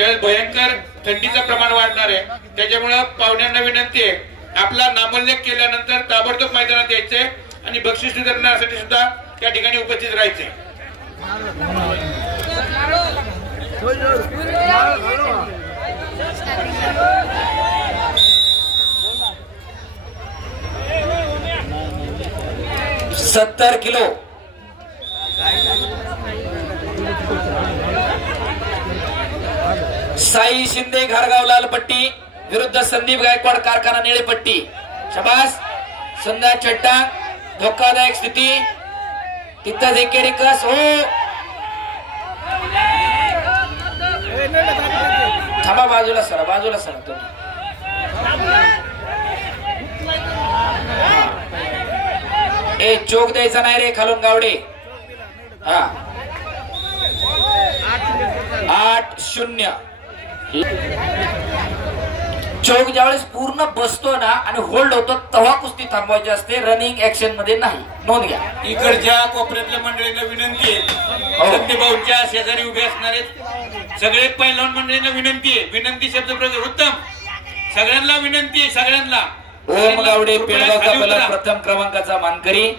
त्यावेळेस भयंकर थंडीचं प्रमाण वाढणार आहे। त्याच्यामुळे पाहुण्यांना विनंती आहे, आपला नामोल्लेख केल्यानंतर ताबडतोब मैदानात यायचे आणि बक्षीस वितरणासाठी सुद्धा त्या ठिकाणी उपस्थित राहायचे। $70 किलो साई शिंदे घारगाव लाल पट्टी विरुद्ध संदीप गायकवाड कारखाना निळे पट्टी। शाबास, सुंदर चट्टा, धोकादायक स्थिती, तिथं एकेरी कस हो। थांबा, बाजूला सरा तुम्ही। ए चोक द्यायचा नाही रे खालून गावडे। हा 8-0 चौक ज्यावेळेस पूर्ण बसतो ना आणि होल्ड होतो तेव्हा कुस्ती थांबवायची असते, रनिंग ऍक्शन मध्ये नाही, नोंद घ्या। इकडच्या कोपऱ्यातल्या मंडळींना विनंती आहे, सत्यभाऊच्या शेजारी उभे असणारे सगळे पैलवान मंडळींना विनंती आहे, विनंती शब्द उत्तम, सगळ्यांना विनंती आहे, सगळ्यांना। ओम गावडे पेडगाव प्रथम क्रमांकाचा मानकरी।